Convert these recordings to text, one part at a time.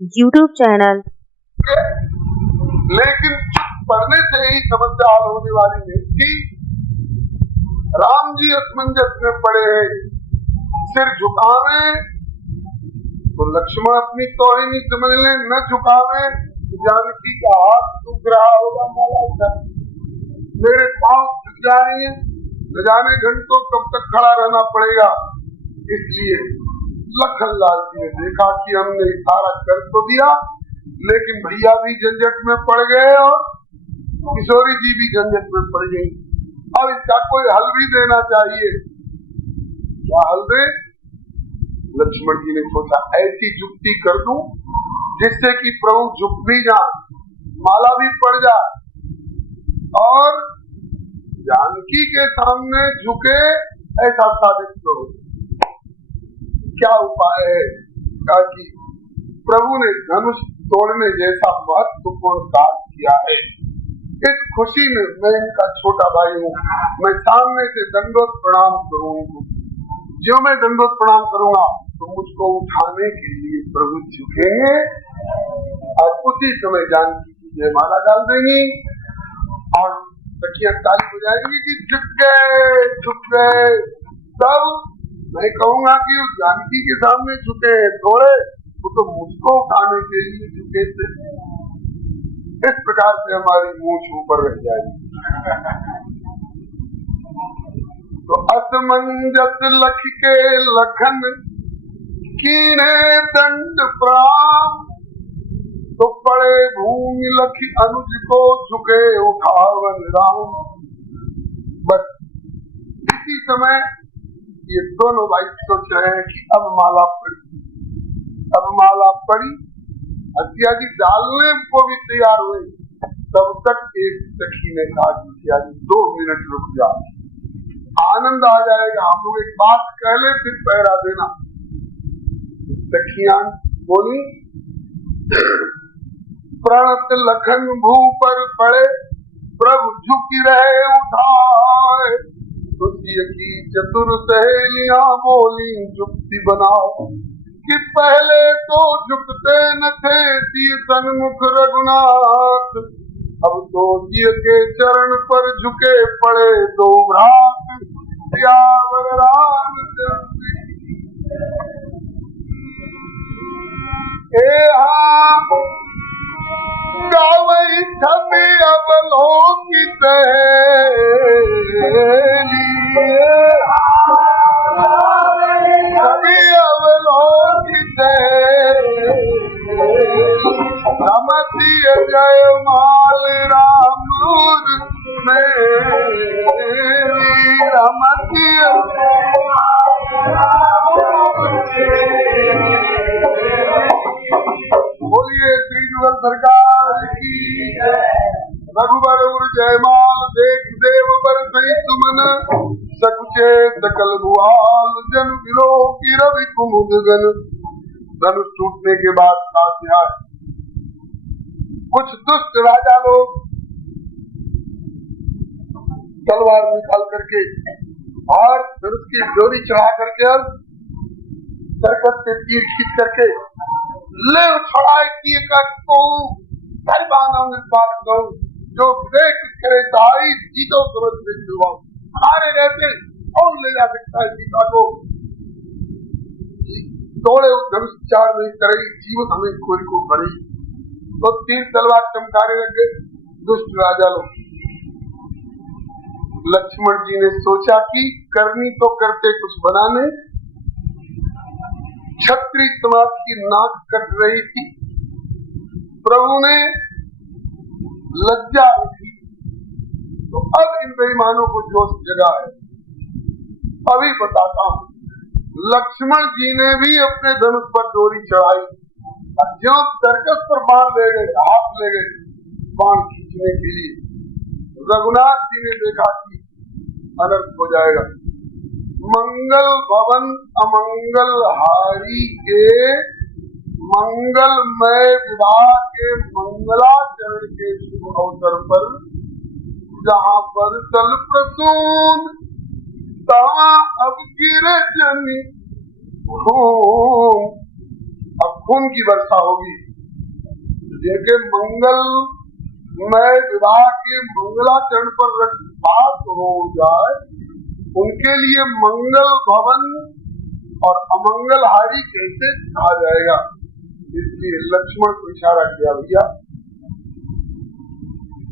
YouTube channel। लेकिन पढ़ने से ही समस्या हल होने वाली नहीं थी। राम जी असमंजस में पड़े हैं, सिर झुकावे तो लक्ष्मण अपनी तोहिनी समझ ले, न झुकावे जानकी का हाथ दुख रहा होगा, माला मेरे पांव झुक जाएंगे, न जाने घंटों कब तक खड़ा रहना पड़ेगा। इसलिए लखनलाल जी ने देखा कि हमने इशारा कर तो दिया, लेकिन भैया भी झंझट में पड़ गए और किशोरी जी भी झंझट में पड़ गई। अब इसका कोई हल भी देना चाहिए। क्या हल दे? लक्ष्मण जी ने सोचा ऐसी जुक्ति कर दूं जिससे कि प्रभु झुक भी जाए, माला भी पड़ जाए और जानकी के सामने झुके, ऐसा साबित करो। क्या उपाय है? कहा कि प्रभु ने धनुष तोड़ने जैसा महत्वपूर्ण कार्य किया है। इस खुशी में मैं इनका छोटा भाई हूँ, मैं सामने से दंडवत प्रणाम करूंगा। जो मैं दंडवत प्रणाम करूंगा तो मुझको उठाने के लिए प्रभु झुकेंगे और उसी समय जानकी की जयमाला डाल देंगी और सखियां ताली बजाएंगी कि झुक गए। तब मैं कहूंगा कि उस जानकी के सामने झुके थोड़े, वो तो मुझको उठाने के लिए झुके थे। इस प्रकार से हमारी मूंछ ऊपर रह जाएगी। तो असमंजस लख के लखन कीने दंड प्राण, तो पड़े भूमि लखी अनुज को झुके उठावन राम। बस इसी समय ये दोनों भाई सोच रहे हैं कि अब माला पड़ी, हथिया जी डालने को भी तैयार हुए। तब तक एक सखी ने कहा हथिया जी 2 मिनट रुक जाओ, आनंद आ जाएगा, हम लोग एक बात कह ले फिर पहरा देना। सखियां बोली प्रणत लखन भू पर पड़े, प्रभु झुकी रहे उठाए। तुझी की चतुर सहेलियां बोली जुक्ति बनाओ, कि पहले तो झुकते न थे दिए सन्मुख रघुनाथ, अब तो दिए के चरण पर झुके पड़े 2 भ्रात। सियावर रामचंद्र गावई छवि अवलोकित छवि अवलोकित रमतिय जयमाल राम मेरी, रमतिय बोलिए श्री जुगल सरकार की। रघुबर जयमाल देख देव बर सही सुमन, सकुचे सकल भुआल जन गिरो की रवि कुमुद गन। धनुष टूटने के बाद साध्या कुछ दुष्ट राजा लोग तलवार निकाल करके और धनुष की डोरी चढ़ा करके और सरकत से तीर खींच करके ले छड़ाए किए को जो देख करे ताई जीतो समझ से जुड़वाओ। हमारे रहते कौन ले जा सकता है सीता को? तोड़े धनुष चार नहीं करे जीवन हमें कोई को बड़ी, तो तीर तलवार चमकाने लगे दुष्ट राजा लोग। लक्ष्मण जी ने सोचा कि करनी तो करते कुछ बनाने, छत्री समाज की नाक कट रही थी, प्रभु ने लज्जा उठी तो अब इन बेईमानों को जोश जगा है। अभी बताता हूँ, लक्ष्मण जी ने भी अपने धनुष पर डोरी चढ़ाई, जो सर्कस पर बाण ले गए, हाथ ले गए बाण खींचने के लिए। रघुनाथ जी ने देखा कि अनर्थ हो जाएगा। मंगल भवन अमंगल हारी के मंगलमय विवाह के मंगलाचरण के शुभ अवसर पर जहाँ पर तल प्रसून तहाँ अब गिर जनी खून। अब खून की वर्षा होगी। जिनके मंगलमय विवाह के मंगलाचरण पर बात हो जाए, उनके लिए मंगल भवन और अमंगलहारी कैसे कहा जाएगा। इसलिए लक्ष्मण को इशारा किया, भैया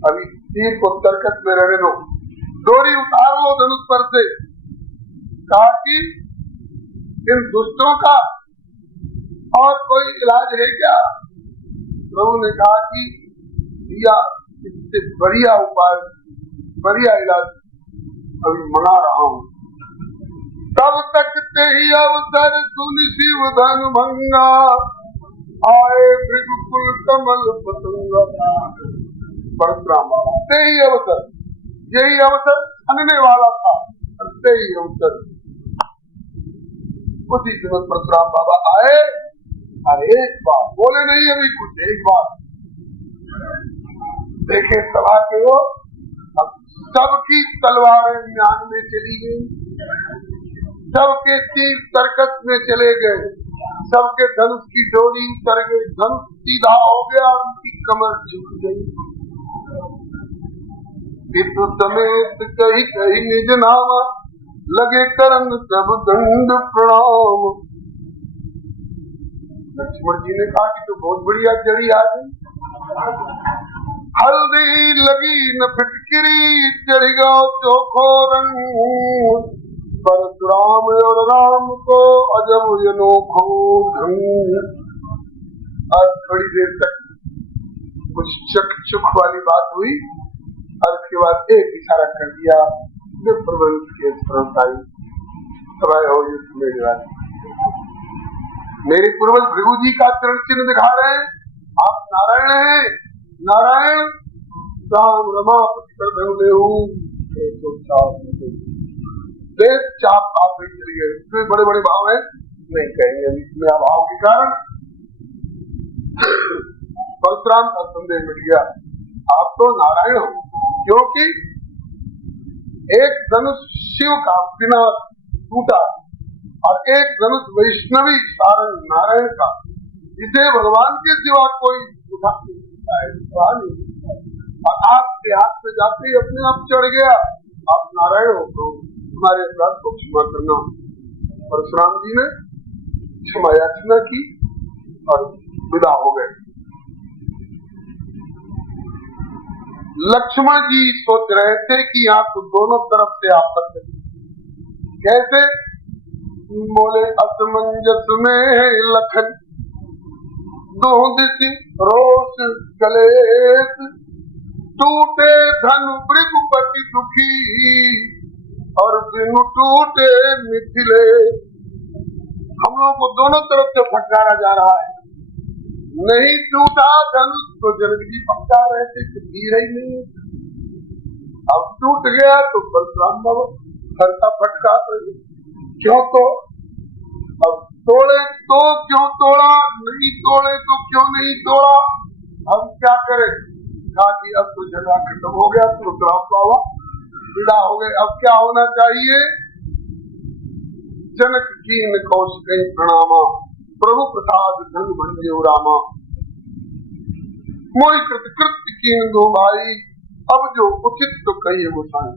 अभी तीर को तरकत में रहने दो, डोरी उतार लो धनुष पर से। कहा कि इन दुष्टों का और कोई इलाज है क्या? प्रभु ने कहा कि भैया इससे बढ़िया उपाय, बढ़िया इलाज अभी मना रहा हूँ। तब तक ते ही अवसर सुन शिव धन भंगा, आए भृगुकुल कमल पतंगा। परशुराम बाबा ते ही अवसर, यही अवसर छनने वाला था, ते ही अवसर। उसी समय परशुराम बाबा आए, अरे एक बार बोले नहीं अभी कुछ, एक बार देखे सभा के वो, अब सबकी तलवारें म्यान में चली गई, सबके तीर तरकत में चले गए, सबके धनुष की डोरी उतर गई, धनुष सीधा हो गया, उनकी कमर झुक गई। पितु समेत कही कही निज नामा, लगे करन सब दंड प्रणाम। लक्ष्मण जी ने कहा कि तो बहुत बढ़िया जड़ी आ गई। हल्दी लगी न फिटकिरी, चढ़ गया चोखो रंग। परशुराम और राम को अजब अनोखो ढंग। आज थोड़ी देर तक कुछ चक चुक वाली बात हुई, और उसके बाद एक इशारा कर दिया, प्रबंध के आई सवाई हो मेरे पूर्वज भृगु जी का चरण चिन्ह दिखा रहे हैं, आप नारायण हैं, नारायण राम रमा चाप आप नहीं चली गए। इसमें बड़े बड़े भाव है, नहीं कहेंगे अभी, इसमें अभाव के कारण परशुराम का संदेह मिट गया, आप तो नारायण हो। क्योंकि एक धनुष शिव का बिना टूटा और एक धनुष वैष्णवी सारंग नारायण का, जिसे भगवान के सिवा कोई उठा नहीं सकता है। और आपके हाथ से जाते ही अपने आप चढ़ गया, आप नारायण हो तो हमारे अपराध को क्षमा करना। परशुराम जी ने क्षमा याचना की और विदा हो गए। लक्ष्मण जी सोच रहे थे कि आप तो दोनों तरफ से आपत्ति, कैसे? बोले असमंजस में लखन, दो दिशि रोष कलेश, टूटे धन भृगुपति दुखी, और बिनु टूटे मिथिले। हम लोगों को दोनों तरफ से फटकारा जा रहा है, नहीं टूटा धनुष तो जनक जी पक्का रहे थे कि गिर ही नहीं, अब टूट गया तो परशुराम बाबा फरता फटका क्यों? तो अब तोड़े तो क्यों तोड़ा, नहीं तोड़े तो क्यों नहीं तोड़ा, हम क्या करें? कहा कि अब तो झगड़ा खत्म हो गया, परशुराम बाबा विदा हो गए। अब क्या होना चाहिए? जनक कीन कौशिक प्रणामा, प्रभु प्रसाद धन भंजे रामा। मोई कृत कीन दो भाई, अब जो उचित तो कहिए वो साई।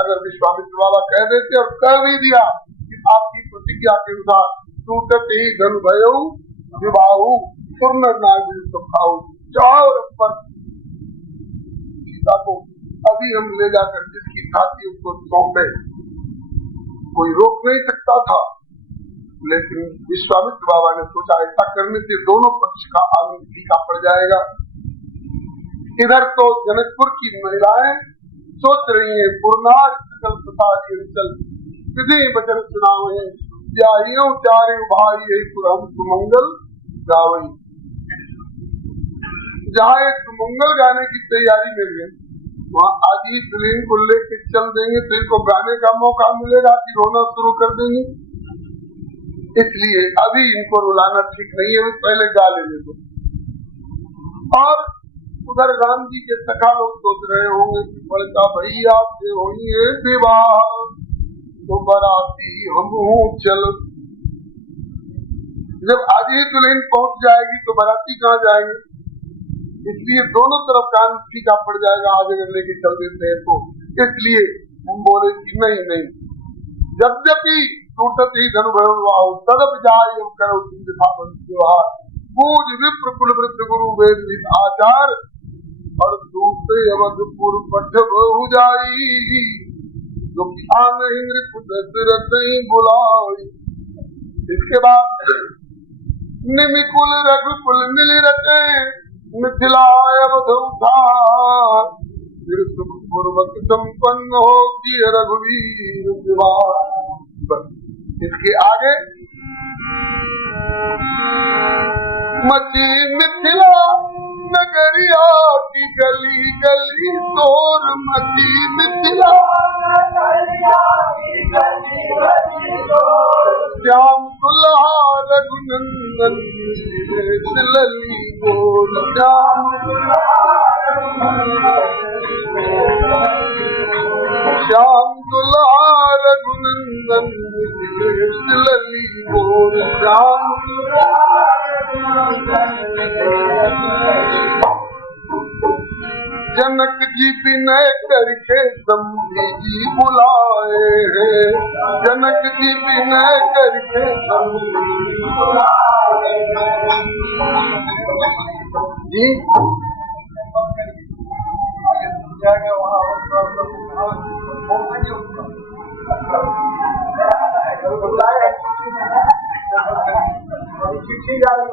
अगर विश्वामित्र बाबा कह देते और कह भी दिया कि आपकी प्रतिज्ञा के अनुसार टूटते ही धन भयो विवाहु सुरनर नाग खाऊ, चाहो पर सीता को अभी हम ले जाकर जिसकी छाती उसको सौंपे, कोई रोक नहीं सकता था। लेकिन विश्वामित्र बाबा ने सोचा ऐसा करने से दोनों पक्ष का आनंद फीका पड़ जाएगा। इधर तो जनकपुर की महिलाएं सोच रही हैं, पुरनार सकल प्रसाद चल विधि वचन सुनावे, त्याइयों चारे भाई यही पुरम सुमंगल गावई। जहाँ एक सुमंगल गाने की तैयारी में गए, वहाँ आज ही दुल्हन को लेके चल देंगे तो इनको गाने का मौका मिलेगा कि रोना शुरू कर देंगे। इसलिए अभी इनको रुलाना ठीक नहीं है, पहले गा लेने दो। और उधर राम जी के सखा लोग सोच रहे होंगे कि बड़का भैया से होइए विवाह, तो बराती हम चल। जब आज ही दुल्हन पहुंच जाएगी तो बाराती कहाँ जाएंगे, इसलिए दोनों तरफ कान फीका पड़ जाएगा। आज अगर लेके चल देते हैं तो इसलिए हम बोले कि नहीं नहीं, यद्यपि टूटत ही धनु भरवाओ तदप जाय करो व्यवहार, पूज विप्र कुल वृद्ध गुरु वेद विद आचार, और दूसरे अवधपुर पठ बहु जाई, जो आन नृप बुलाई। इसके बाद निमिकुल रघुकुल मिल रचे, मिथिला अवध उधार, पूर्वक संपन्न हो किए रघुवीर विवाह। इसके आगे मची मिथिला नगरिया की गली गली तोर, मची मिथिला श्याम दुल्हा रघुनंदन लली बोल, श्याम दुल्हा रघुनंदन लली बोल, श्याम जनक जी विनय करके समझी जी बुलाए हैं, जनक जी विनय करके समझी बुलाए जी। चिट्ठी जा रही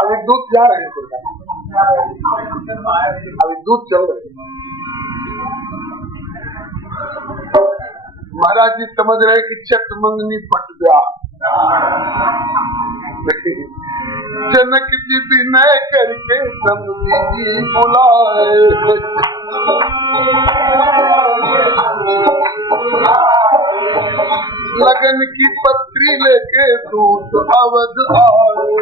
अभी दूध जा रहे हैं, अभी दूध चल रहे हैं। महाराज जी समझ रहे कि चट मंगनी पट गया। जनक जी विनय करके समझी बुलाए, लगन की पत्री लेके दूत अवध आए,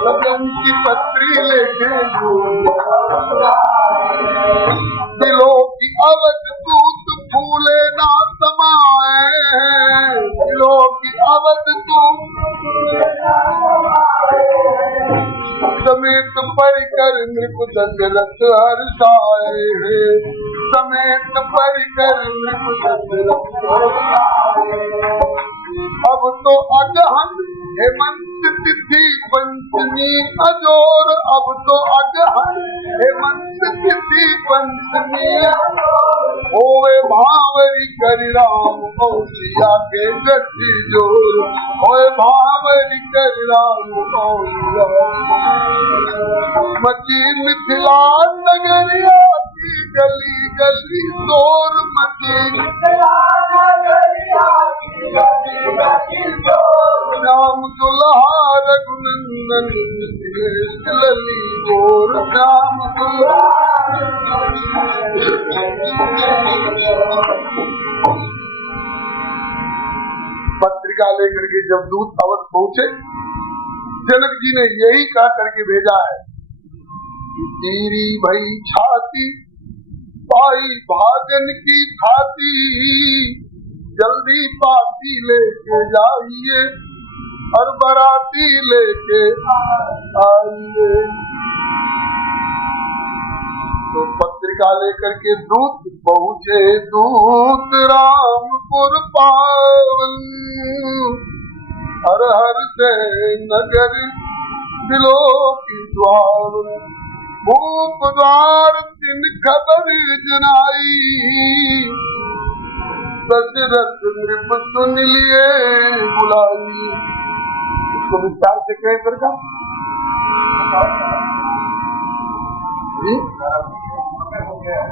लगन की पत्री लेके दूत दिलों की अवध दूत फूले ना समाए, दिलों की अवध दूत समेत परिकर नृप दशरथ हर्षाए, समेत परिकर नृप दशरथ हर्षाए। अब तो अगहन हेमंत तिथि पंचमी अजोर, अब तो अगहन हेमंत तिथि पंचमी होवे भावरी कर राम मौसिया के गति जोर, होए भावरी कर राम मौसिया। मची मिथिला नगरिया की गली गली तोर, मची मिथिला नगरिया की गली गली तोर, श्याम दुल्हा रघुनंदन लली बोर, श्याम दुल्हा। पत्रिका लेकर के जब दूत अवध पहुंचे, जनक जी ने यही कह करके भेजा है कि तेरी भई छाती पाई भागन की थाती, जल्दी पाती लेके जाइए और बराती लेके आइए। तो पत्रिका लेकर के दूत पहुँचे, दूत रामपुर पावन, हर हर से नगर दिलो की द्वार, भूप द्वार तिन खबर जनाई, दशरथ नृप सुन लिए बुलाई। इसको विस्तार से कहे सरकार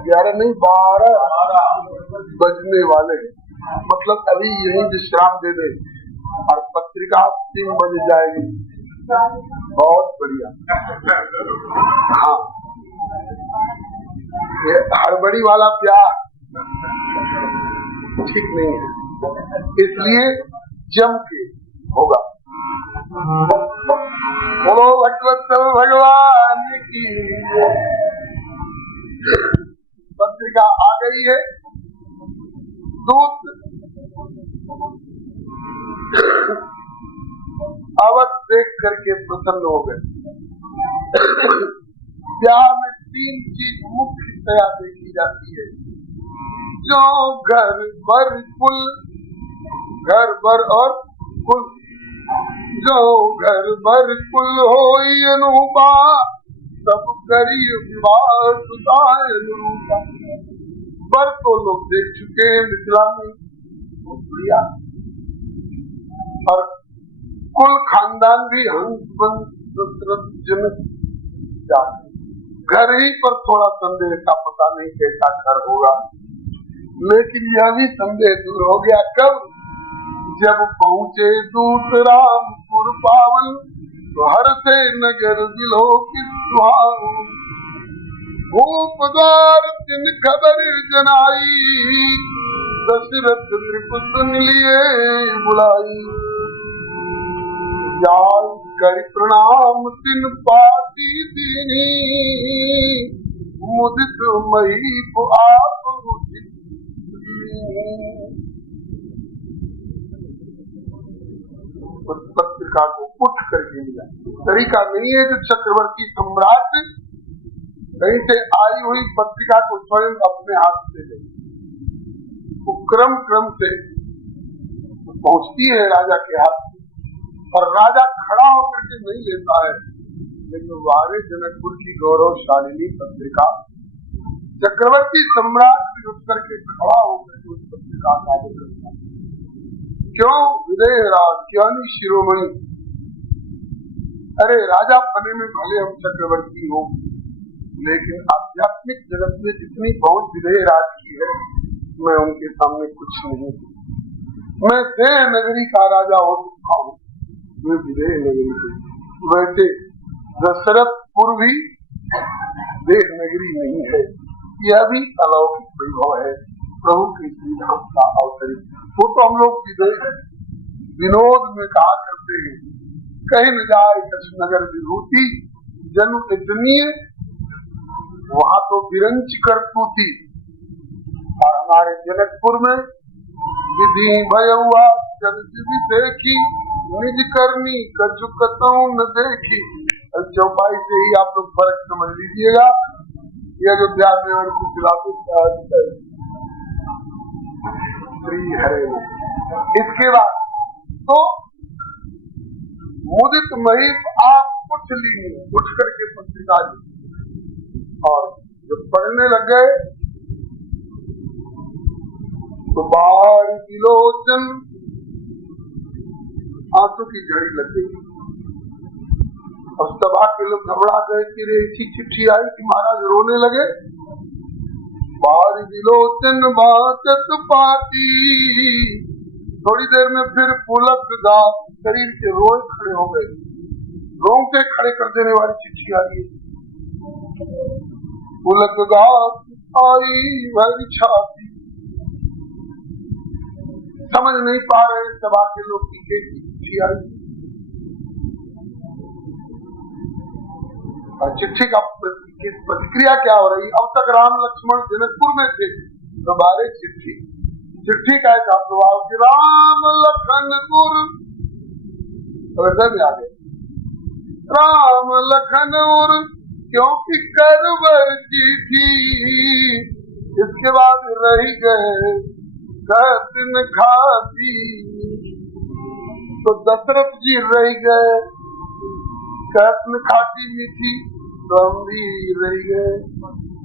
11 नहीं 12 बजने वाले, मतलब अभी यही विश्राम दे दे और पत्रिका 3 बजे जाएगी। बहुत बढ़िया। हाँ, ये हड़बड़ी वाला प्यार ठीक नहीं है, इसलिए जम के होगा। बोलो भगवत भगवान की। पत्रिका आ गई है, दूत अवध देख करके प्रसन्न हो गए। ब्याह में 3 चीज मुख्यतया देखी जाती है, जो घर बर कुल, घर बर और कुल, जो घर बर कुल होई अनुपा, सब करी विवाह सुधाय अनुरूपा। पर तो लोग देख चुके हैं मिथिला में, बहुत बढ़िया। और कुल खानदान भी हंस बंस जनक जाते, घर ही पर थोड़ा संदेह था, पता नहीं कैसा घर होगा। लेकिन यह भी संदेह दूर हो गया कब, जब पहुंचे दूत रामपुर पावन, तो हर से नगर दिलो की सुहावन। भूप द्वार तिन खबर जनाई, दशरथ नृप सुन लिए बुलाई। जाय कर प्रणाम तिन पाती दीनी, मुदित महीप आप पत्रिका को उठ करके लिया। तरीका नहीं है जो चक्रवर्ती सम्राट कहीं से आई हुई पत्रिका को स्वयं अपने हाथ से ले, वो क्रम क्रम से पहुंचती है राजा के हाथ, और राजा खड़ा होकर के नहीं लेता है। लेकिन वारे जनकपुर की गौरवशालिनी पत्रिका चक्रवर्ती सम्राट भी उठ करके खड़ा होकर के उस पत्रिका का आदर करता है। क्यों? विदेह राज ज्ञानी शिरोमणि। अरे राजा पने में भले हम चक्रवर्ती हो, लेकिन आध्यात्मिक जगत में जितनी पहुंच विदेह राज की है, मैं उनके सामने कुछ नहीं। मैं देह नगरी का राजा हो चुका हूँ, मैं विदेह नगरी से। वैसे दशरथपुर भी देह नगरी नहीं है, यह भी अलौकिक वैभव है प्रभु की श्रीधाम का अवतरित। वो तो हम लोग विनोद में कहा करते हैं, कहीं न जाए कृष्णनगर विभूति, जन्म इतनीय वहाँ तो विरंच करतूती। और हमारे जनकपुर में विधि भयउआ चरित भी देखी, निज करनी कचुकतों न देखी। चौपाई से ही आप लोग फर्क समझ लीजिएगा। ये अयोध्या में और है। इसके बाद तो मुदित महीप आप उठ ली, उठ करके पत्रिका ली, और जब पढ़ने लग गए तो बाहर विलोचन आंसू की झड़ी लग गई, और सभा के लोग घबरा गए कि रे ऐसी चिट्ठी आई कि महाराज रोने लगे। बाहर विलोचन बाचत पाती, थोड़ी देर में फिर पुलक दास शरीर के रोए खड़े हो गए। रोंगटे खड़े कर देने वाली चिट्ठी आ गई। पुलक दास आई भरी छाती, समझ नहीं पा रहे सभा के लोग की कैसी चिट्ठी आई। और चिट्ठी का प्रतिक्रिया क्या हो रही। अब तक राम लक्ष्मण जनकपुर में थे, तो बारे चिट्ठी का एक प्रभाव कि राम लखनपुर हृदय में आ गए। राम लखनपुर क्योंकि करवर चिट्ठी, इसके बाद रह गए दिन खाती। तो दशरथ जी रह गए कहत खाती मीठी, तो हम भी रह गए,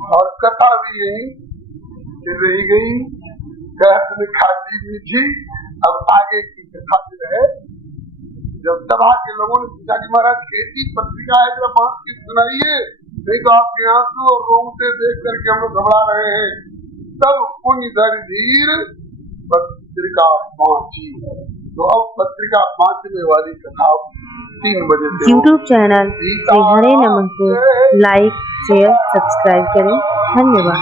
और कथा भी यही रह गई कहत खाती मीठी। अब आगे की कथा जो है, जब सभा के लोगों ने पूछा कि महाराज कैसी पत्रिका है, जरा बात की सुनाइए, नहीं तो आपके आंसू और रोंगटे देख करके हम लोग घबरा रहे हैं। तब पुण्य धर धीर पत्रिका पहुंची। तो अब पत्रिका पहुंचने वाली कथा 3 बजे से YouTube चैनल श्री हरे नमन को लाइक शेयर सब्सक्राइब करें। धन्यवाद।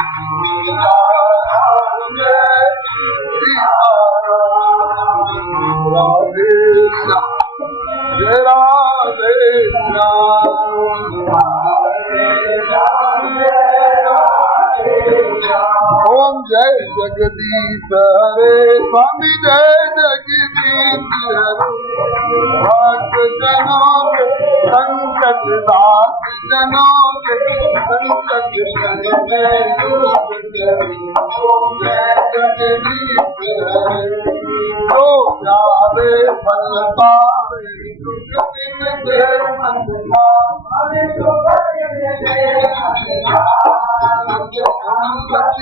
ओम जय जगदीश हरे स्वामी जय जगदीश हरे भक्त जनों के संकट दास जनों के संकट जय जगदीश हरे जो प्यारे फल पावे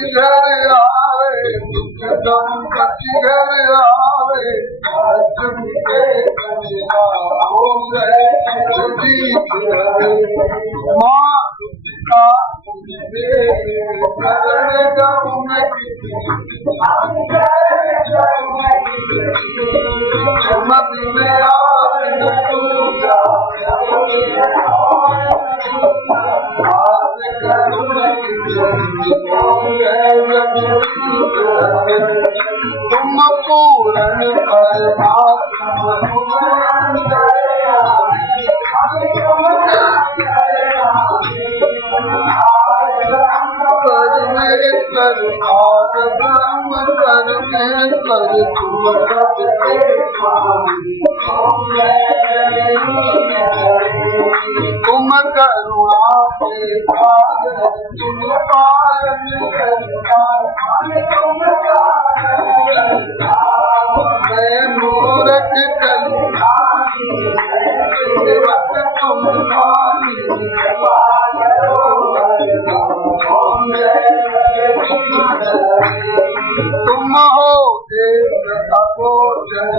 घर आवे संपत्ति घर आवे माँ का तुम पूर्ण तुम करुणा के मूर्ख तुम हो एक अगोचर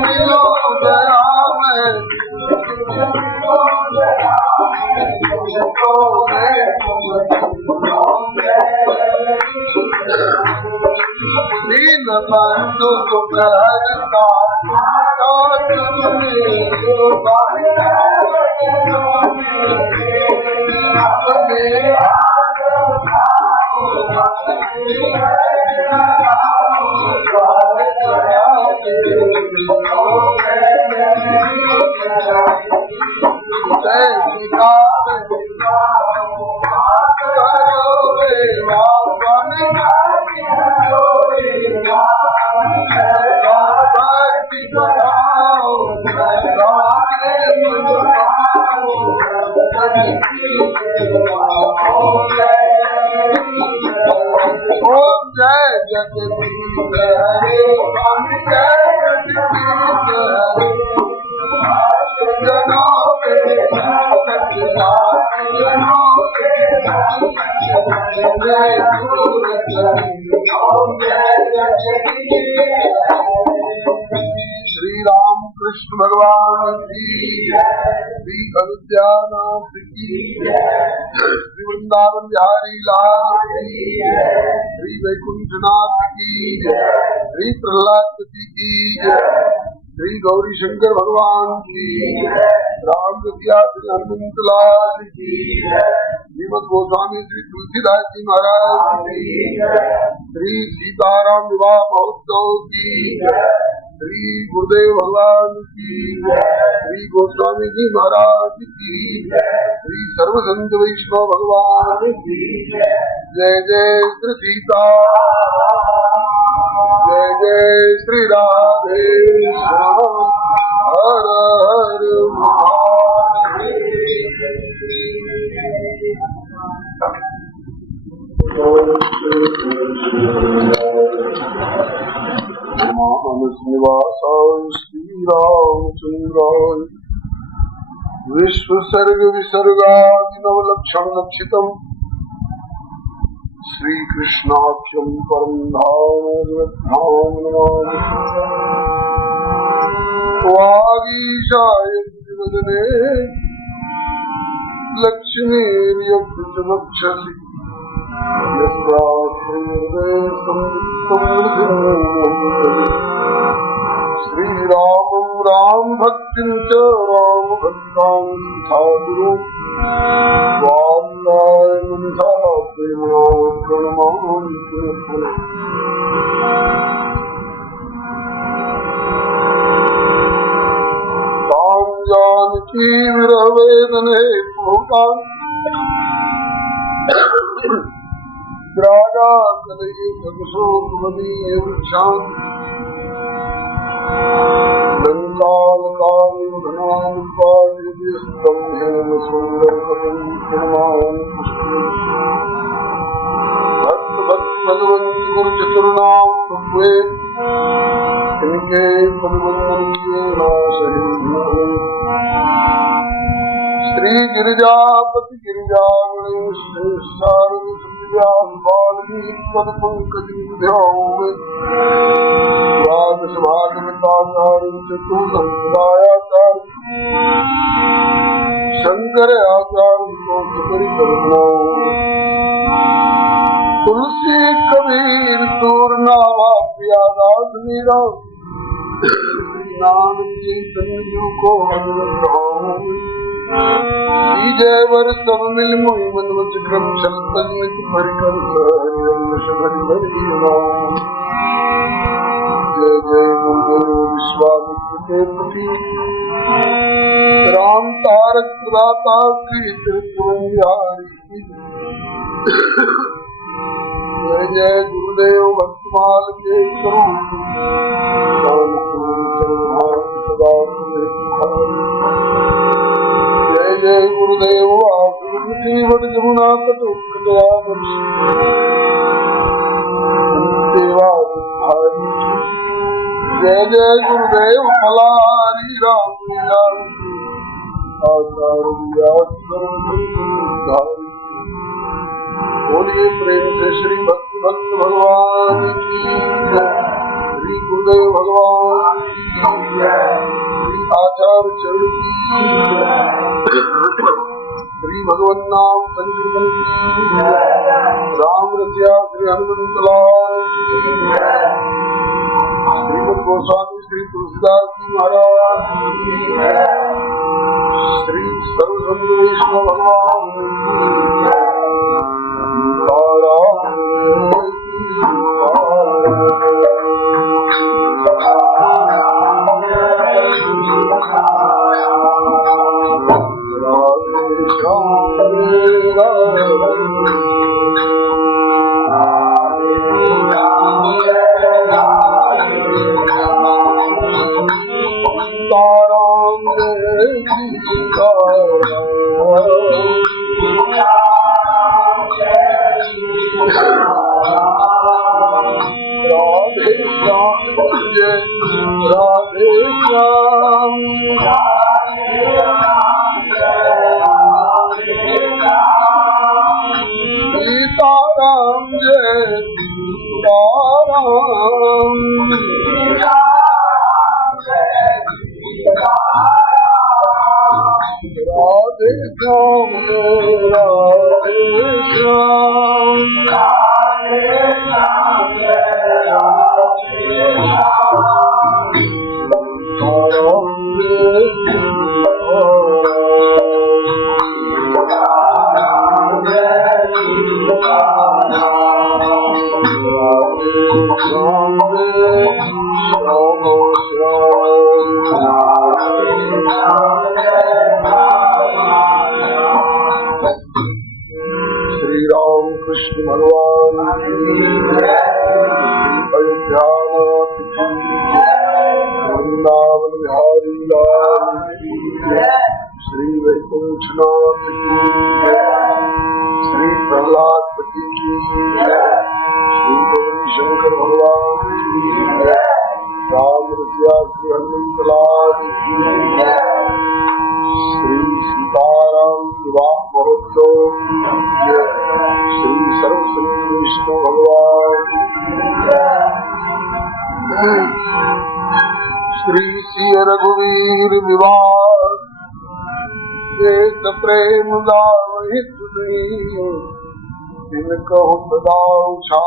मिलो दया में दीन बंधु सुप्रहरता ओम जय जगदीश हरे स्वामी जय जगदीश हरे जनों के श्री राम कृष्ण भगवान की श्री अयोध्यानाथ की श्री वृंदावन बिहारी लाल की श्री वैकुंठनाथ की श्री प्रहलाद की श्री गौरी शंकर भगवान की राम कृपया श्री हनुमंत लाल की श्रीमद गोस्वामी श्री तुलसीदास जी महाराज की श्री सीताराम विवाह महोत्सव की श्री गुरुदेव भगवान की श्री गोस्वामी जी महाराज की श्री सर्व संत वैष्णव भगवान की जय जय श्री सीता जय जय श्री राधे श्याम हर हर मानस निवासाय श्री रामचंद्राय विश्व सर्ग विसर्गादिनवलक्षण लक्षितम् श्री कृष्णाख्यम परम धाम नमामि वागीशाय वदने लक्ष्मीर्यक्षसि श्रीरामं राम भक्तिं च राम भक्तां साधु की विरह वेदन भोगान राजा कलई भगशोक मदीय वृक्षान लंकाल काल घनान पादि स्तंभेन सुंदर कपिमान भक्त भक्त भगवंत गुरु चतुर्नाम प्रभुए इनके पदवंदन किए नाश श्री गिरिजापति गिरिजा गणेश शारद वाल्मीकि पद पंकज द्वादश भागवताचार्य चतुर्संप्रदायाचार्य शंकर आचार्य तुलसी कबीर सूरनावा प्यादास मीरा नानक चैतन्य को जय वर सब मिल मोहि मन वच क्रम चल तजमित परिकर जय जय गुरु विश्वामित्र के पति राम तारक दाता की त्रिभुवनहारी जय जय गुरुदेव भक्तमाल के जय जय गुरुदेव आकृति जमुना तटोकटया जय जय गुरुदेव फलारी राम बोलिए प्रेम से श्री भक्त भक्त भगवान की श्री गुरुदेव भगवान श्री आचार्य चरण की श्री भगवान नाम संकीर्तन की राम रसिया श्री हनुमंत लाल श्रीमद गोस्वामी श्री तुलसीदास जी महाराज श्री सर्वसंत वैष्णव भगवान श्री सिय रघुवीर विवाह एक प्रेम दावहित दिन कहु सदाउ छा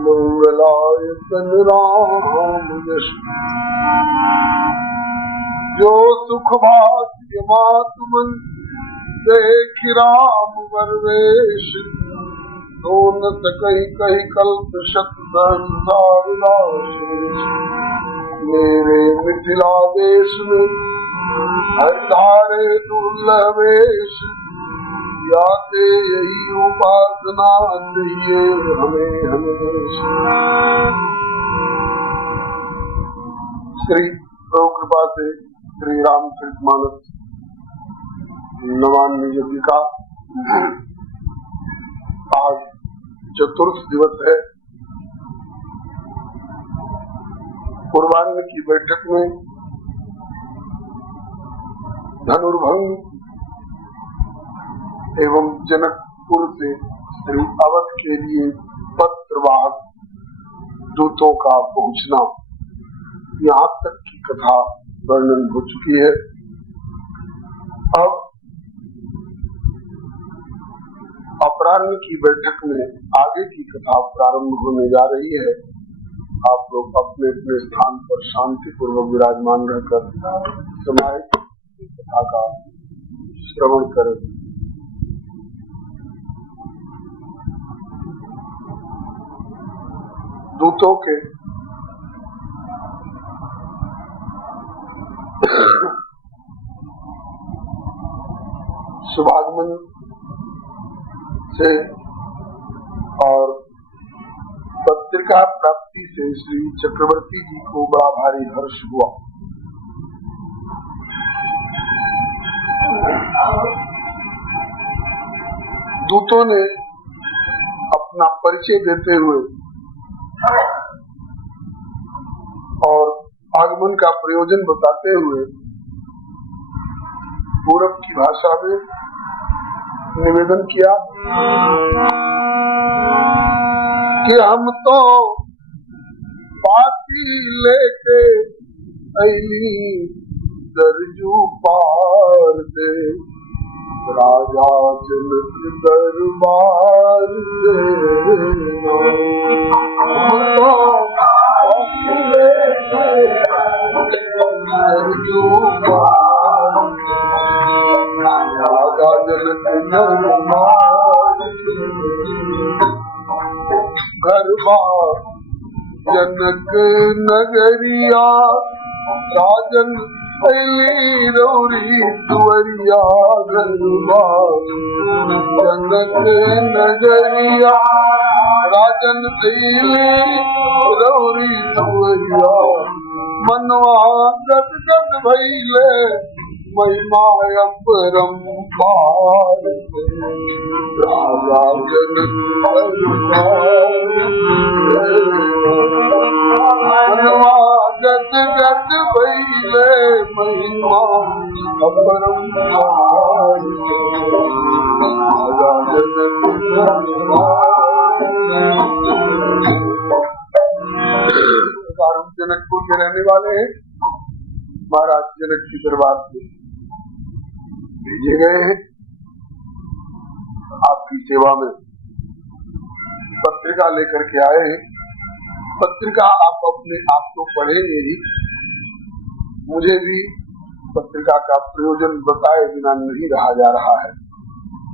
मंगलाय तन राम जो सुख भाग्य मातुमन देख राम वरवेश तो न सकई कही कल्प शत मेरे मिथिला देश में हरिधारे दुर्लभेश याते यही उपासना चाहिए हमें हमेशा। श्री प्रभु कृपा से श्री रामचरितमानस नवान्य यज्ञ का आज चतुर्थ दिवस है। पूर्वान्ह की बैठक में धनुर्भंग एवं जनकपुर से श्री अवध के लिए पत्रवाहक दूतों का पहुंचना, यहाँ तक की कथा वर्णन हो चुकी है। अब अपराह्न की बैठक में आगे की कथा प्रारंभ होने जा रही है। आप लोग अपने अपने स्थान पर शांति पूर्वक विराजमान रहकर समाहित कथा का श्रवण करें। दूतों के शुभागमन से और पत्रिका प्राप्ति से श्री चक्रवर्ती जी को बड़ा भारी हर्ष हुआ। दूतों ने अपना परिचय देते हुए और आगमन का प्रयोजन बताते हुए पूरब की भाषा में निवेदन किया कि हम तो पाती लेके अली दरजू पार दे राजा जनक दरबार से दरजू राजा जनक दरबार घरबार जनक नगरिया राजन अली रौरी तुवरिया घरबार जनक नगरिया राजन अली रौरी तुवरिया मनवा गद गद भइले महिमा अपरंपार राजा जनक मनवा गद गद भइले महिमा अपरंपार राजा जनक जनकपुर के रहने वाले हैं। महाराज जनक की दरबार से भेजे गए हैं आपकी सेवा में। पत्रिका लेकर के आए हैं। पत्रिका आप अपने आप को पढ़ेंगे ही, मुझे भी पत्रिका का प्रयोजन बताए बिना नहीं रहा जा रहा है,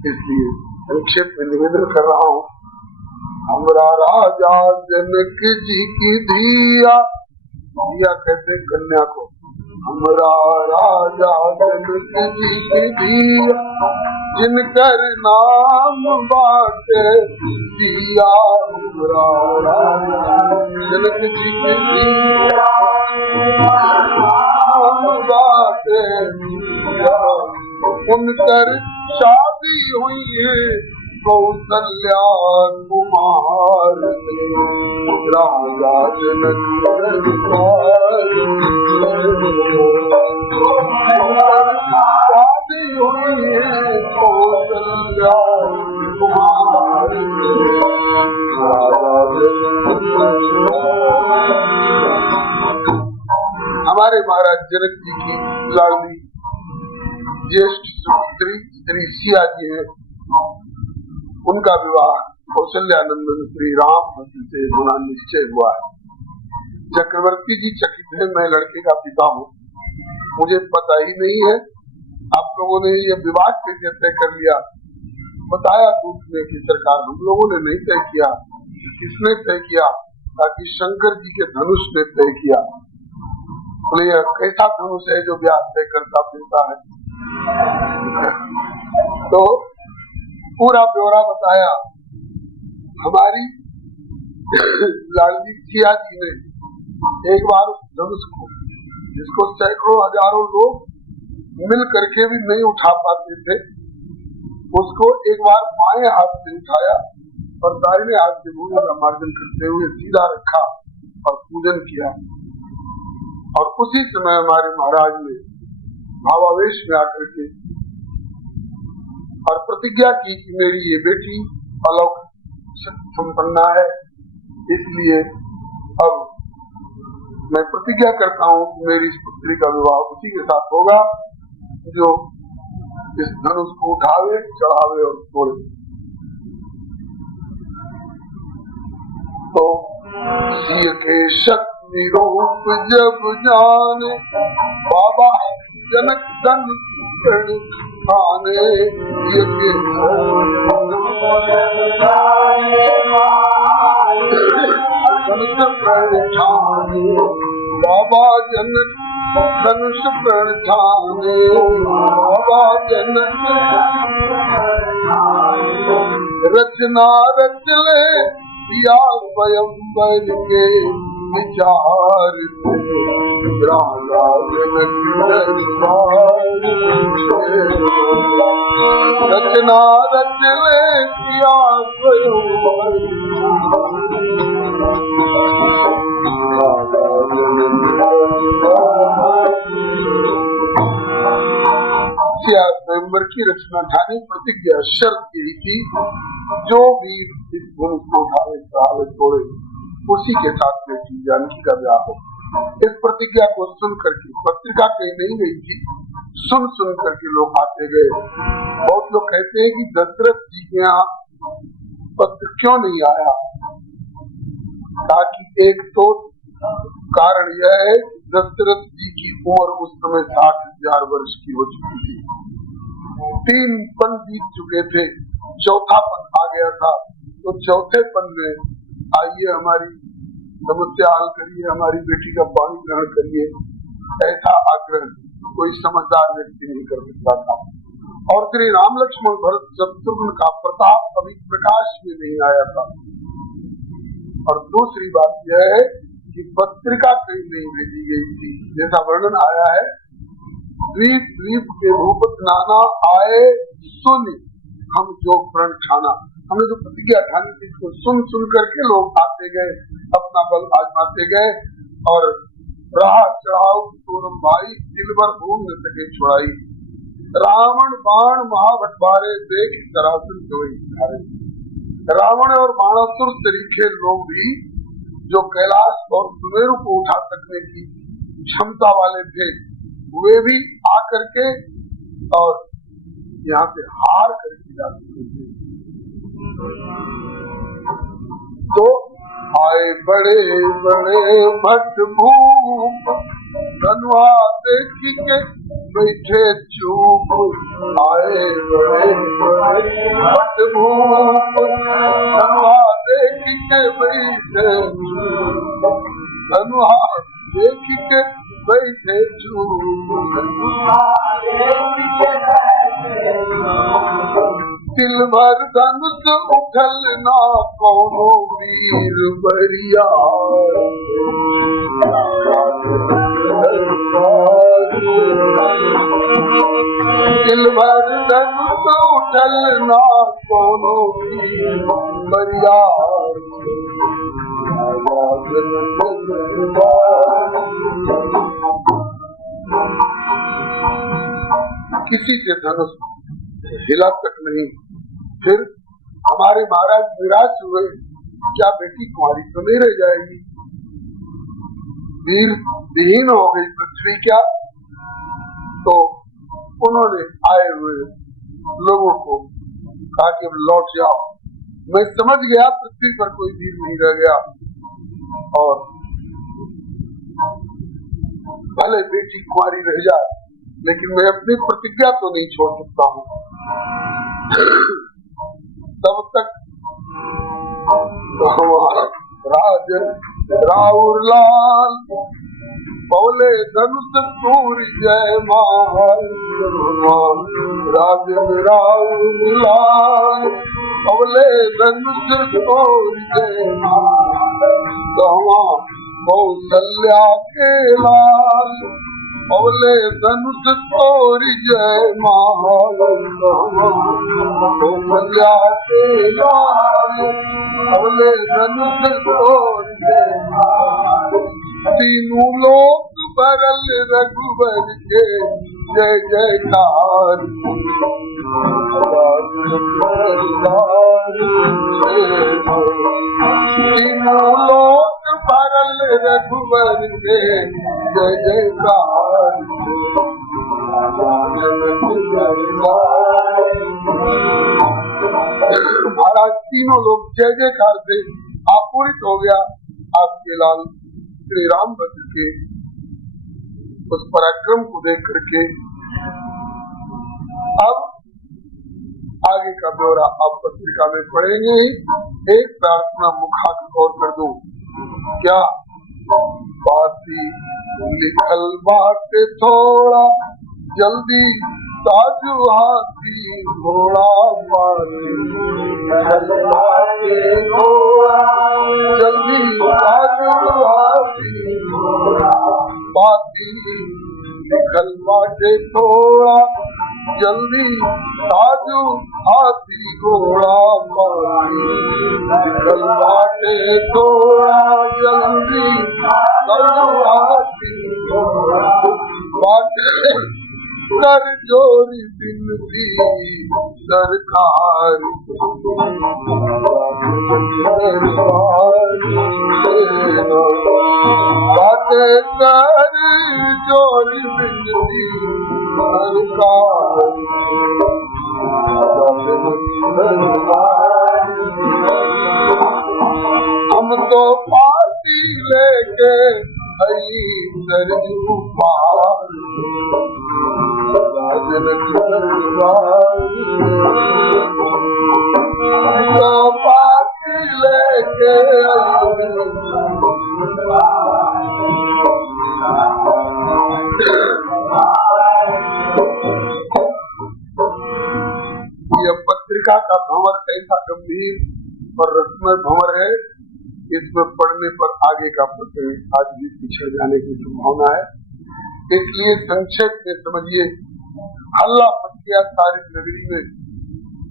इसलिए संक्षेप में निवेदन कर रहा हूँ। हमरा राजा जनक जी की धिया, धिया कहते कन्या को, हमरा राजा जनक जी की धिया जिनकर नाम बाटे दिया। हमरा राजा जनक जी की धिया नाम बाटे दिया। उनकर शादी हुई है कौशल्या कुमार राजा जनक शादी हुई है कौशल्या कुमार हमारे महाराज जनक जी की लाडली ज्येष्ठ सुपुत्री श्री सिया जी है, उनका विवाह कौशल्यानंदन श्री राम से होना निश्चय हुआ है। चक्रवर्ती जी चकित है, मैं लड़के का पिता हूँ, मुझे पता ही नहीं है। आप लोगों ने ये विवाह कैसे तय कर लिया? बताया दूत ने कि सरकार हम लोगों ने नहीं तय किया। किसने तय किया? ताकि शंकर जी के धनुष ने तय किया। बोले यह कैसा धनुष है जो ब्याह तय करता फिरता है। तो पूरा ब्यौरा बताया। हमारी लाडली सिया जी ने एक बार उस धनुष को, जिसको सैकड़ों हजारों लोग मिल करके भी नहीं उठा पाते थे, उसको एक बार बाएं हाथ से उठाया और दाहिने हाथ से भूमि का मार्जन करते हुए सीधा रखा और पूजन किया। और उसी समय हमारे महाराज ने भावावेश में आकर के और प्रतिज्ञा की कि मेरी ये बेटी अलौकिक शक्ति संपन्ना है, इसलिए अब मैं प्रतिज्ञा करता हूँ कि मेरी इस पुत्री का विवाह उसी के साथ होगा जो इस धनुष को उठावे, चढ़ावे और तोड़े। तो सिय के शक्ति रूप जब जाने, बाबा जनक धनुष आने, सिय के बाबा जनक धनुष प्रणठाने, बाबा जनक रचना रचले या स्वयंवर के विचार राजा जनक दरबार, रचना रचले या स्वयंवर स्वयंवर की रचना ठानी। प्रतिज्ञा शर्त यही थी, जो भी इस धनुष को उठावे, चढ़ावे, तोड़े, उसी के साथ बेटी जानकी का ब्याह हो। इस प्रतिज्ञा को सुन करके, पत्रिका कहीं नहीं गई थी, सुन सुन करके लोग आते गए। बहुत लोग कहते हैं कि दशरथ जी के यहाँ पत्र क्यों नहीं आया, ताकि एक तो कारण यह है कि दशरथ जी की उम्र उस समय 60,000 वर्ष की हो चुकी थी, 3 पन बीत चुके थे, चौथा पन आ गया था। तो चौथे पन में आइए हमारी समस्या हल करिए, हमारी बेटी का पानी ग्रहण करिए, ऐसा आग्रह कोई समझदार व्यक्ति नहीं कर सकता था। और श्री राम लक्ष्मण भरत शत्रुघ्न का प्रताप अभी प्रकाश में नहीं आया था। और दूसरी बात यह है कि पत्रिका कहीं नहीं भेजी गई थी। जैसा वर्णन आया है, द्वीप द्वीप के भूपत नाना आए सुन हम जो प्रण ठाना। हमने जो प्रतिज्ञा ठानी थी उसको सुन सुन करके लोग आते गए, अपना बल आजमाते गए। और रहा चढ़ाओ तोरम भाई, दिलबर भूम न सके छुड़ाई, रावण बाण महाभटवारे देख सरासन धारे। रावण और बाणासुर तरीके लोग भी जो कैलाश और सुमेरु को उठा सकने की क्षमता वाले थे, वे भी आकर के और यहाँ से हार करके जा चुके थे। तो आए बड़े बड़े भट भूप, धनुआ देखी के बैठे चूप। आए बड़े बड़े भट भूप, धनुआ देखी के बैठे चूप, धनुआ देखी के बैठे चूप। दिल भर धनुष उठल ना कोनो वीर बरिया, दिल भर धनुष उठल ना कोनो वीर बरिया। किसी के धनुष हिला तक नहीं। फिर हमारे महाराज निराश हुए, क्या बेटी कुंवारी तो नहीं रह जाएगी, वीर विहीन हो गई पृथ्वी क्या। तो उन्होंने आए हुए लोगों को कहा कि अब लौट जाओ। मैं समझ गया पृथ्वी पर कोई वीर नहीं रह गया, और भले बेटी कुंवारी रह जाए, लेकिन मैं अपनी प्रतिज्ञा तो नहीं छोड़ सकता हूँ। तब तक राजन राउर लाल पवले धनुष तूर जय माल राज राव लाल पवले धनुष तूर जय माल कौशल्या के लाल पवले धनुष तोर जय माल कौशल्या के लाल पवले धनुष तोर जय माल तीनों लोक भरल रघुवर के जय जयकार तीनों लोक भरल रघुवर के जय जयकार महाराज तीनों लोग जय जयकार से आपूरित हो गया आपके लाल श्री रामभद्र के उस पराक्रम को देख करके। अब आगे का ब्यौरा आप पत्रिका में पढ़ेंगे। एक प्रार्थना मुखाग्र और कर दो। क्या बाती लिखल बाटे थोड़ा जल्दी ताजू हाथी घोड़ा पाती लिखल बाटे थोड़ा जल्दी ताजू हाथी घोड़ा पाती लिखल बाटे थोड़ा जल्दी ताजू हाथी घोड़ा पाती लिखल बाटे थोड़ा जल्दी ताजू हाथी घोड़ा बाटे कर जोरी बिनती सरकार बाटे कर जोरी बिनती सरकार हम तो पार्टी लेके सरजू पार तो पार्टी लेके यह पत्रिका का भंवर ऐसा गंभीर और रसमय भंवर है, इसमें पढ़ने पर आगे का प्रश्न आज भी पिछड़ जाने की संभावना है। इसलिए संक्षेप में समझिए। हल्ला मच गया सारी नगरी में,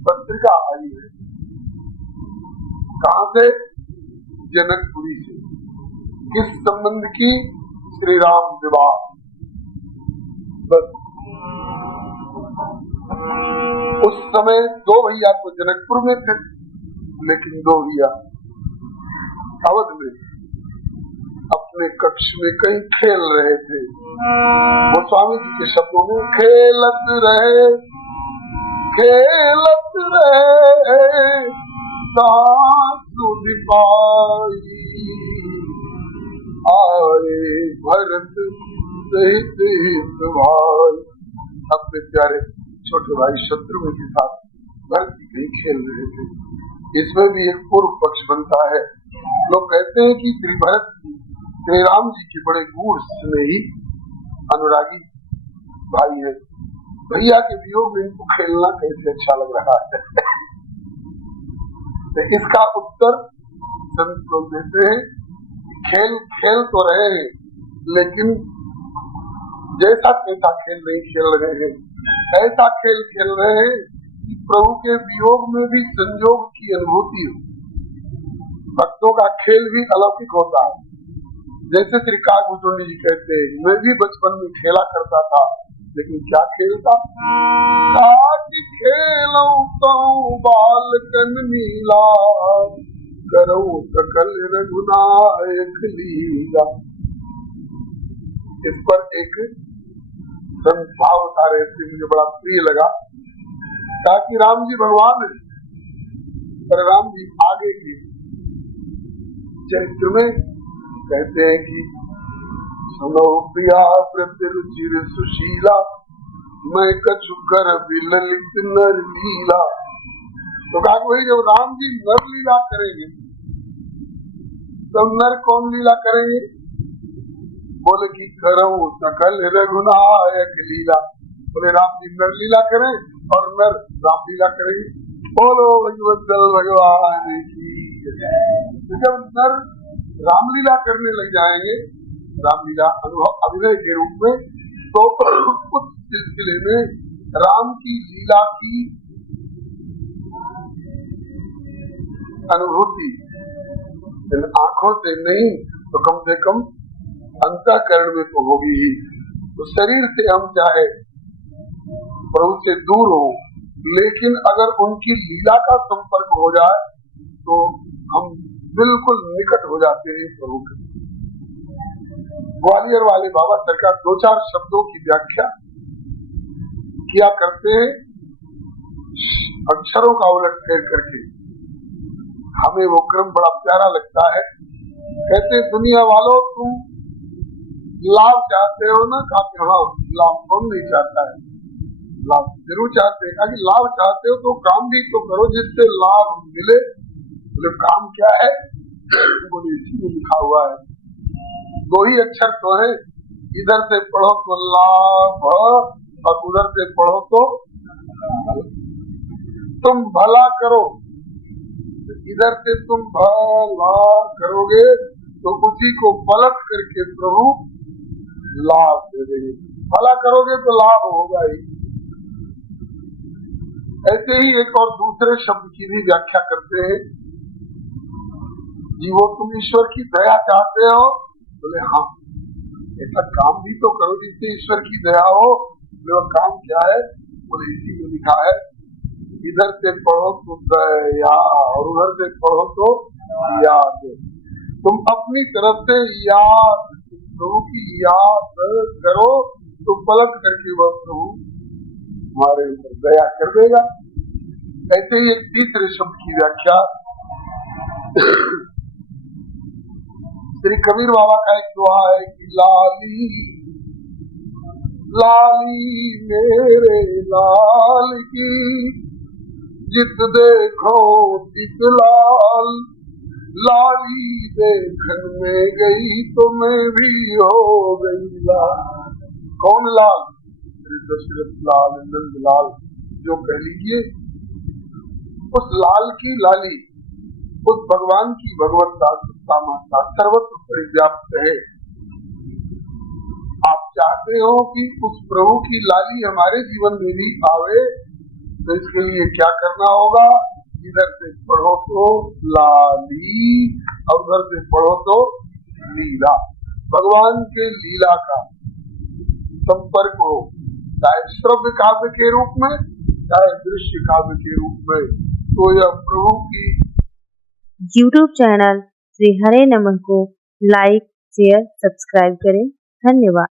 पत्रिका आई है। कहाँ से? जनकपुरी से। किस संबंध की? श्री राम विवाह। बस उस समय दो भैया तो जनकपुर में थे, लेकिन दो भैया अवध में अपने कक्ष में कहीं खेल रहे थे। वो स्वामी जी के शब्दों में खेलत रहे सुधि पाई आए भरत सहित भाई। अपने प्यारे छोटे भाई शत्रुघ्न के साथ भरत जी कहीं खेल रहे थे। इसमें भी एक पूर्व पक्ष बनता है। लोग कहते हैं कि श्री भरत श्री राम जी के बड़े गूढ़ स्नेही अनुरागी भाई है। भैया के वियोग में इनको खेलना कैसे अच्छा लग रहा है। तो इसका उत्तर संत लोग देते हैं, खेल तो रहे हैं, लेकिन जैसा कैसा खेल नहीं खेल रहे हैं, ऐसा खेल खेल रहे हैं कि प्रभु के वियोग में भी संयोग की अनुभूति हो। भक्तों का खेल भी अलौकिक होता है। जैसे श्री कागभूषुंडी जी कहते हैं, मैं भी बचपन में खेला करता था, लेकिन क्या खेलता? ताकि खेलूं तो बालकन मीला, करूं सकल रघुनायक लीला। इस पर एक संभाव था रहते, मुझे बड़ा प्रिय लगा। ताकि राम जी भगवान है, पर राम जी आगे की चरित्र में कहते हैं कि सुनो प्रिया प्रति रुचिर सुशीला, मैं कछु कर विललित नर लीला। तो कहा वही जब राम जी नर लीला करेंगे, तो नर कौन लीला करेंगे? बोले कि करो सकल रघुनायक लीला। बोले राम जी नर लीला करें और नर राम लीला करेंगे। बोलो भगवत भगवान की। जब नर रामलीला करने लग जाएंगे, रामलीला अनुभव अभिनय के रूप में, तो उस सिलसिले में राम की लीला की अनुभूति इन आंखों से नहीं तो कम से कम अंतःकरण में तो होगी ही। तो शरीर से हम चाहे प्रभु से दूर हो, लेकिन अगर उनकी लीला का संपर्क हो जाए तो हम बिल्कुल निकट हो जाते हैं प्रभु के। ग्वालियर वाले बाबा सरकार दो चार शब्दों की व्याख्या किया करते हैं अक्षरों का उलट फेर करके। हमें वो क्रम बड़ा प्यारा लगता है। कहते दुनिया वालों तुम लाभ चाहते हो ना? कहा हाँ, लाभ कौन नहीं चाहता है, लाभ जरूर चाहते हैं। कहा लाभ चाहते हो तो काम भी तो करो जिससे लाभ मिले। बोले काम क्या है? बोले इसी में लिखा हुआ है, दो ही अक्षर तो है, इधर से पढ़ो तो लाभ और उधर से पढ़ो तो तुम भला करो। इधर से तुम भला करोगे तो उसी को पलट करके प्रभु लाभ दे देंगे। भला करोगे तो लाभ होगा ही। ऐसे ही एक और दूसरे शब्द की भी व्याख्या करते हैं। जी वो तुम ईश्वर की दया चाहते हो? बोले हाँ, ऐसा काम भी तो करो जिससे ईश्वर की दया हो। वो काम क्या है? बोले इसी में लिखा है, इधर से पढ़ो तो दया और उधर से पढ़ो तो याद। तुम अपनी तरफ से याद, प्रभु की याद करो तो पलट करके वह प्रभु हमारे ऊपर दया कर देगा। ऐसे ही एक तीसरे शब्द की व्याख्या श्री कबीर बाबा का एक दुआ है कि लाली लाली मेरे लाल की, जित देखो तित लाल, लाली देखन में गई तो मैं भी हो गई लाल। कौन लाल? दशरथ लाल, नंद लाल, जो कह लीजिए उस लाल की लाली, उस भगवान की भगवत्ता सत्ता माता सर्वत्र परिव्याप्त है। आप चाहते हो कि उस प्रभु की लाली हमारे जीवन में भी आवे, तो इसके लिए क्या करना होगा? इधर से पढ़ो तो लाली और उधर से पढ़ो तो लीला। भगवान के लीला का संपर्क हो, चाहे श्रव्य काव्य के रूप में चाहे दृश्य काव्य के रूप में, तो यह प्रभु की YouTube चैनल श्री हरे नमः को लाइक शेयर सब्सक्राइब करें। धन्यवाद।